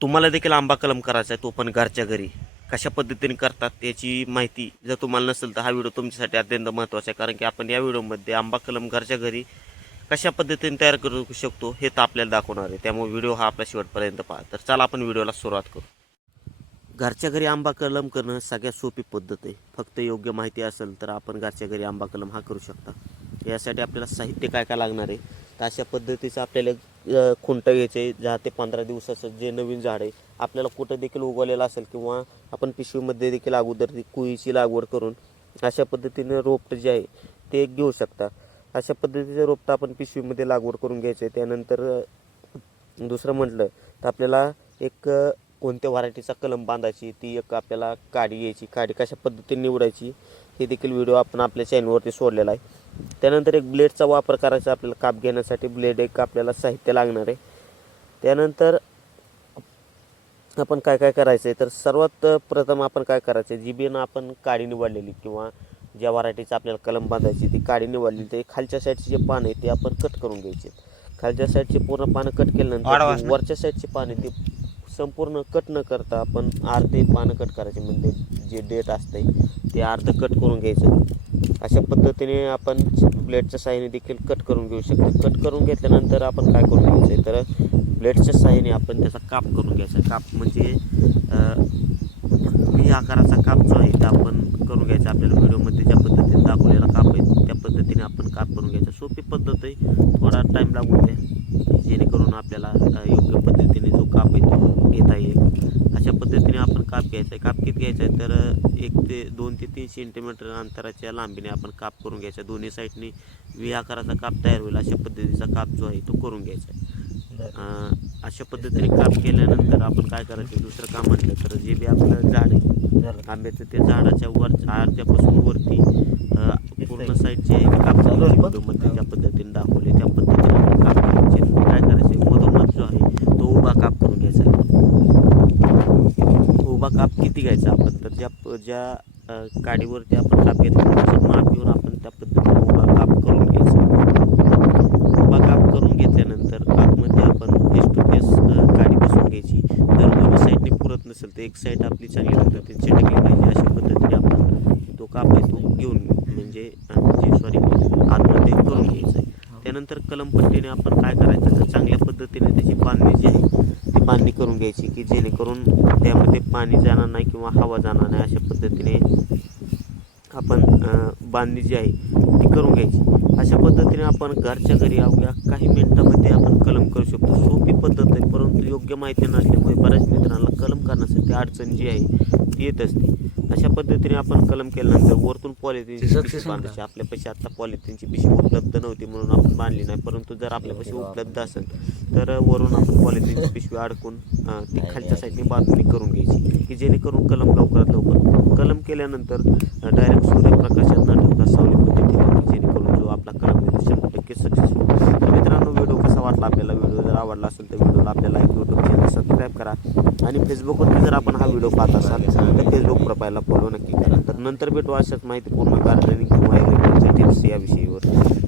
तुम्हाला देखील आंबा कलम करायचा आहे, तो पण घरच्या घरी. कशा पद्धतीने करतात याची माहिती जर तुम्हाला नसेल तर हा व्हिडिओ तुमच्यासाठी अत्यंत महत्त्वाचा आहे. कारण की आपण या व्हिडिओमध्ये आंबा कलम घरच्या घरी कशा पद्धतीने तयार करू शकतो हे तर आपल्याला दाखवणार आहे. त्यामुळे व्हिडिओ हा आपल्या शेवटपर्यंत पहा. तर चला आपण व्हिडिओला सुरुवात करू. घरच्या घरी आंबा कलम करणं सगळ्यात सोपी पद्धत आहे. फक्त योग्य माहिती असेल तर आपण घरच्या घरी आंबा कलम हा करू शकता. यासाठी आपल्याला साहित्य काय काय लागणार आहे, तर अशा पद्धतीचं आपल्याला खुंटं घ्यायचं आहे. 10 ते 15 दिवसाचं जे नवीन झाड आहे आपल्याला कुठं देखील उगवलेलं असेल किंवा आपण पिशवीमध्ये देखील अगोदर ती कुळीची लागवड करून अशा पद्धतीनं रोपटं जे आहे ते घेऊ शकता. अशा पद्धतीचं रोपटं आपण पिशवीमध्ये लागवड करून घ्यायचं आहे. त्यानंतर दुसरं म्हटलं तर आपल्याला एक कोणत्या व्हरायटीचा कलम बांधायची ती एक आपल्याला काडी घ्यायची. काडी कशा पद्धतीने निवडायची हे देखील व्हिडिओ आपण आपल्या चॅनलवरती सोडलेला आहे. त्यानंतर एक ब्लेडचा वापर करायचा आपल्याला काप घेण्यासाठी. ब्लेड एक आपल्याला साहित्य लागणार आहे. त्यानंतर आपण काय काय करायचं आहे, तर सर्वात प्रथम आपण काय करायचं आहे, जी बियाणं आपण काडी निवडलेली किंवा ज्या व्हरायटीचा आपल्याला कलम बांधायची ती काडी निवडलेली, ते खालच्या साईडचे जे पान आहे ते आपण कट करून घ्यायचे. खालच्या साईडचे पूर्ण पानं कट केल्यानंतर वरच्या साईडचे पाने ते संपूर्ण कट न करता आपण अर्धे पानं कट करायचे. म्हणजे जे डेट असते ते अर्ध कट करून घ्यायचं. अशा पद्धतीने आपण ब्लेडच्या साहाय्याने देखील कट करून घेऊ शकतो. कट करून घेतल्यानंतर आपण काय करून घ्यायचं आहे, तर ब्लेडच्या साहाय्याने आपण त्याचा काप करून घ्यायचा. काप म्हणजे व्ही आकाराचा काप जो आहे ते आपण करून घ्यायचा. आपल्याला व्हिडिओमध्ये ज्या पद्धतीने दाखवलेला काप आहे त्या पद्धतीने आपण काप करून घ्यायचा. सोपी पद्धत आहे, थोडा टाईम लागू द्या जेणेकरून आपल्याला योग्य पद्धतीने जो काप आहे तो घेता येईल. अशा पद्धतीने आपण काप घ्यायचा आहे. काप किती घ्यायचा आहे, तर 2 ते 3 सेंटीमीटर अंतराच्या लांबीने आपण काप करून घ्यायचा. दोन्ही साईडनी व्ही आकाराचा काप तयार होईल अशा पद्धतीचा काप जो आहे तो करून घ्यायचा आहे. अशा पद्धतीने काप केल्यानंतर आपण काय करायचं, दुसरं काम म्हटलं तर जे बी आपलं झाड आहे आंब्याचं ते झाडाच्या अर्ध्यापासून वरती पूर्ण साईडचे काप व्हिडिओमध्ये ज्या पद्धतीने दाखवले त्या पद्धतीने आपण काप करायचे. काय करायचे, मधोमध जो आहे तो उभा काप करून घ्यायचा आहे. उभा काप किती घ्यायचा आपण, तर ज्या काडीवरती आपण काप घेतला त्याचं माप घेऊन आपण त्या पद्धतीने उभा काप करून घ्यायचा. उभा काप करून घेतल्यानंतर आतमध्ये आपण फेस टू फेस काडी बसवून घ्यायची. जर दोन्ही साईडने पुरत नसेल तर एक साईड आपली चांगली पद्धतीने चिटकली पाहिजे. अशा पद्धतीने आपण तो काप आहे तो घेऊन म्हणजे आतमध्ये करून घ्यायचं आहे. त्यानंतर कलमपट्टीने आपण काय करायचं, तर चांगल्या पद्धतीने त्याची बांधणी जी आहे ती बांधणी करून घ्यायची की जेणेकरून त्यामध्ये पाणी जाणार नाही किंवा हवा जाणार नाही. अशा पद्धतीने आपण बांधणी जी आहे ती करून घ्यायची. अशा पद्धतीने आपण घरच्या घरी अवघ्या काही मिनिटामध्ये आपण कलम करू शकतो. सोपी पद्धत आहे, परंतु योग्य माहिती नसल्यामुळे बऱ्याच मित्रांना कलम करण्यासाठी अडचण जी आहे ती येत असते. अशा पद्धतीने आपण कलम केल्यानंतर वरतून पॉलिथिनची पिशवी बांधायची. आपल्यापाशी आता पॉलिथिनची पिशवी उपलब्ध नव्हती म्हणून आपण बांधली नाही, परंतु जर आपल्यापाशी उपलब्ध असेल तर वरून आपण पॉलिथिनची पिशवी अडकून ती खालच्या साईडने बांधणी करून घ्यायची की जेणेकरून कलम लवकरात लवकर. कलम केल्यानंतर डायरेक्ट सूर्यप्रकाशात न ठेवता सावलीमध्ये ठेवा की जेणेकरून जो आपला कलम आहे 100% सक्सेस होईल. तर मित्रांनो, व्हिडिओ कसा वाटला आपल्याला, व्हिडिओ जर आवडला असेल तर व्हिडिओला आपल्याला यूट्यूब चॅनल सबस्क्राईब करा आणि फेसबुकवरती जर आपण हा व्हिडिओ पाहत असाल तर फेसबुक प्रोफाईलला फॉलो नक्की करा. तर नंतर भेटू अशाच माहितीपूर्ण गार्डनिंग किंवा ॲग्रिकल्चर टिप्स या विषयावर.